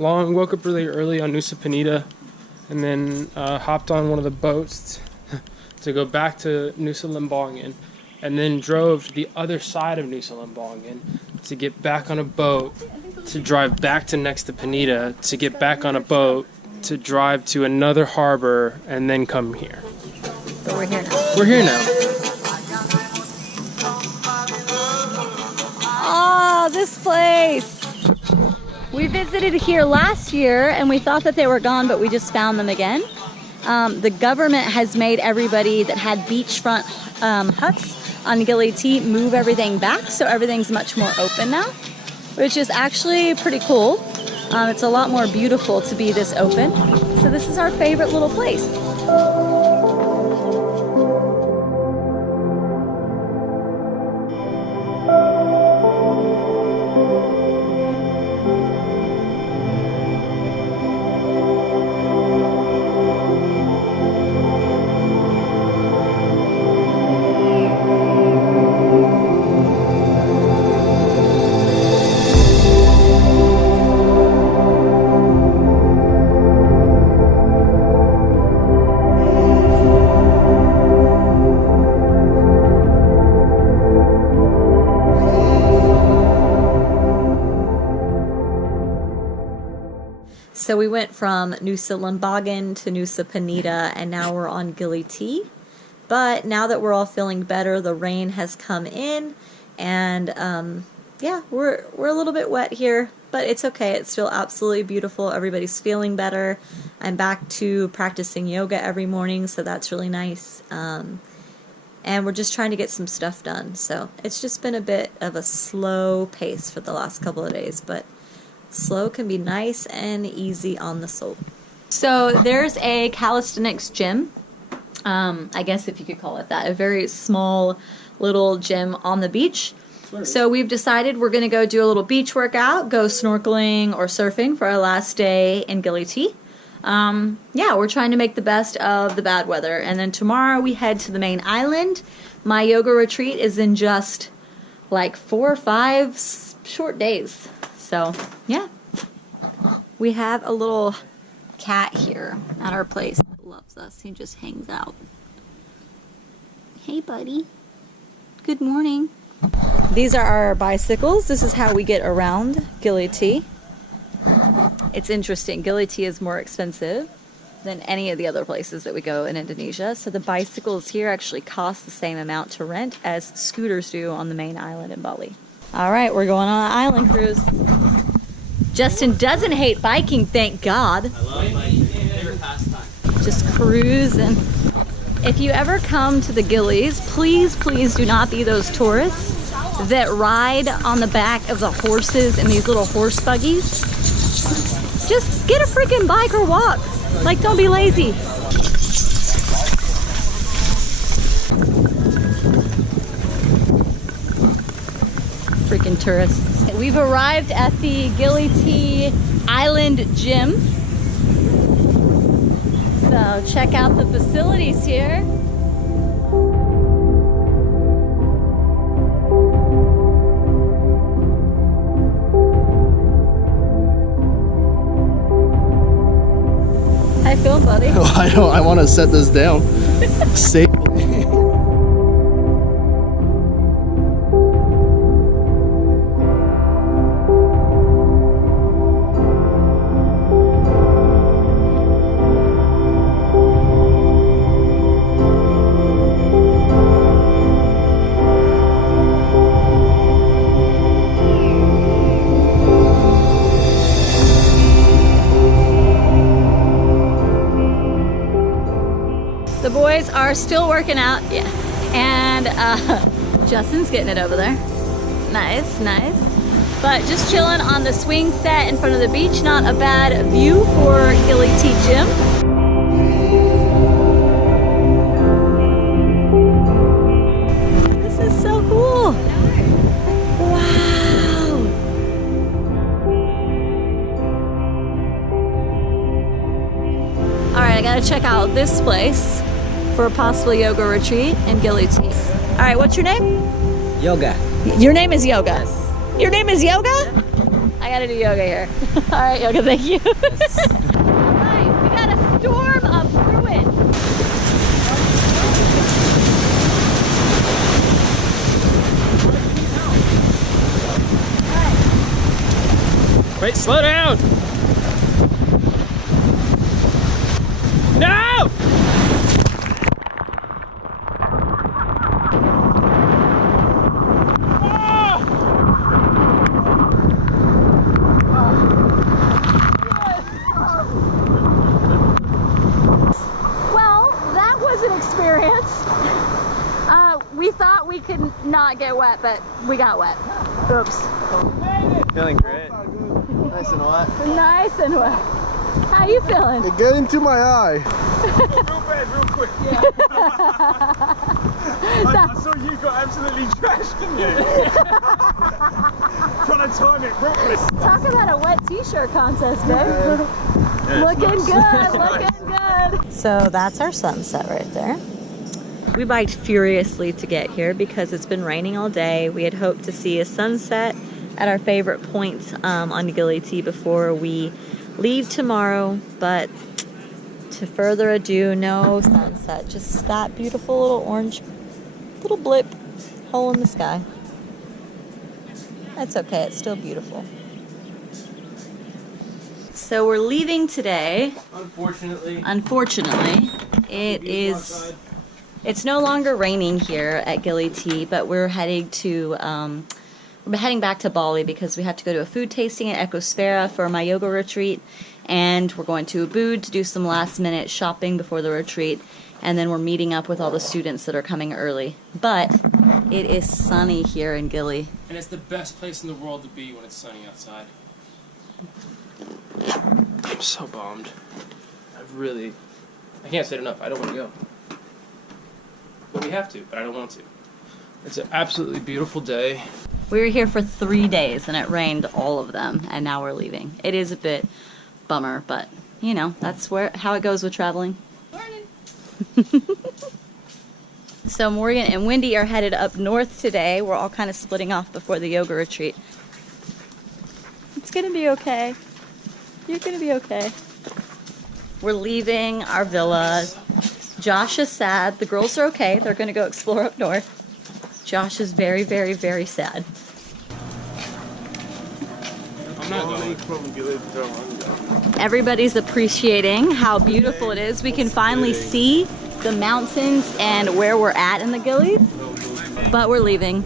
woke up really early on Nusa Penida, and then hopped on one of the boats to go back to Nusa Lembongan, and then drove to the other side of Nusa Lembongan to get back on a boat to drive back to next to Penida, to get back on a boat to drive to another harbor, and then come here. But we're here now. We're here now. Oh, this place! We visited here last year and we thought that they were gone, but we just found them again. The government has made everybody that had beachfront huts on Gili T move everything back, so everything's much more open now, which is actually pretty cool. It's a lot more beautiful to be this open. So this is our favorite little place. So we went from Nusa Lembongan to Nusa Penida, and now we're on Gili T. But now that we're all feeling better, the rain has come in, and yeah, we're a little bit wet here, but it's okay. It's still absolutely beautiful. Everybody's feeling better. I'm back to practicing yoga every morning, so that's really nice. And we're just trying to get some stuff done. So it's just been a bit of a slow pace for the last couple of days, but slow can be nice and easy on the soul. So there's a calisthenics gym, I guess if you could call it that, a very small little gym on the beach. So we've decided we're going to go do a little beach workout, go snorkeling or surfing for our last day in Gili T. Yeah, we're trying to make the best of the bad weather. And then tomorrow we head to the main island. My yoga retreat is in just like 4 or 5 short days. So, yeah. We have a little cat here at our place that loves us. He just hangs out. Hey, buddy. Good morning. These are our bicycles. This is how we get around Gili T. It's interesting. Gili T is more expensive than any of the other places that we go in Indonesia. So the bicycles here actually cost the same amount to rent as scooters do on the main island in Bali. All right, we're going on an island cruise. Justin doesn't hate biking, thank God. I love biking. Favorite pastime. Just cruising. If you ever come to the Gilis, please, please do not be those tourists that ride on the back of the horses in these little horse buggies. Just get a freaking bike or walk. Like, don't be lazy. Freaking tourists. We've arrived at the Gili T Island Gym. So check out the facilities here. How you feeling, buddy? I want to set this down safely. The boys are still working out, yeah, and Justin's getting it over there. Nice, nice. But just chilling on the swing set in front of the beach. Not a bad view for Gili T Gym. This is so cool. Wow. All right, I gotta check out this place for a possible yoga retreat in Gili T. All right, what's your name? Yoga. Your name is Yoga? Yes. Your name is Yoga? Yeah. I gotta do yoga here. All right, yoga, thank you. All right, we got a storm of ruin. Wait, slow down! No! Well, that was an experience. We thought we could not get wet, but we got wet. Oops. Feeling great. Nice and wet. Nice and wet. How you feeling? It got into my eye. Real bad, real quick. I saw you got absolutely trashed, didn't you? Trying to time it properly. Talk about a wet t-shirt contest, babe. Looking good, looking good. So that's our sunset right there. We biked furiously to get here because it's been raining all day. We had hoped to see a sunset at our favorite point on Gili T before we leave tomorrow, but to further ado, no sunset. Just that beautiful little orange little blip hole in the sky. That's okay, it's still beautiful. So we're leaving today. Unfortunately, it's no longer raining here at Gili T, but we're heading back to Bali because we have to go to a food tasting at Ecosfera for my yoga retreat, and we're going to Ubud to do some last minute shopping before the retreat, and then we're meeting up with all the students that are coming early. But it is sunny here in Gili. And it's the best place in the world to be when it's sunny outside. I'm so bummed. I can't say it enough. I don't want to go. But we have to, but I don't want to. It's an absolutely beautiful day. We were here for 3 days and it rained all of them, and now we're leaving. It is a bit bummer, but you know, that's how it goes with traveling. Morning. So Morgan and Wendy are headed up north today. We're all kind of splitting off before the yoga retreat. It's gonna be okay. You're gonna be okay. We're leaving our villa. Josh is sad. The girls are okay. They're gonna go explore up north. Josh is very, very, very sad. I'm not going. Everybody's appreciating how beautiful it is. We can finally see the mountains and where we're at in the Gilis, but we're leaving.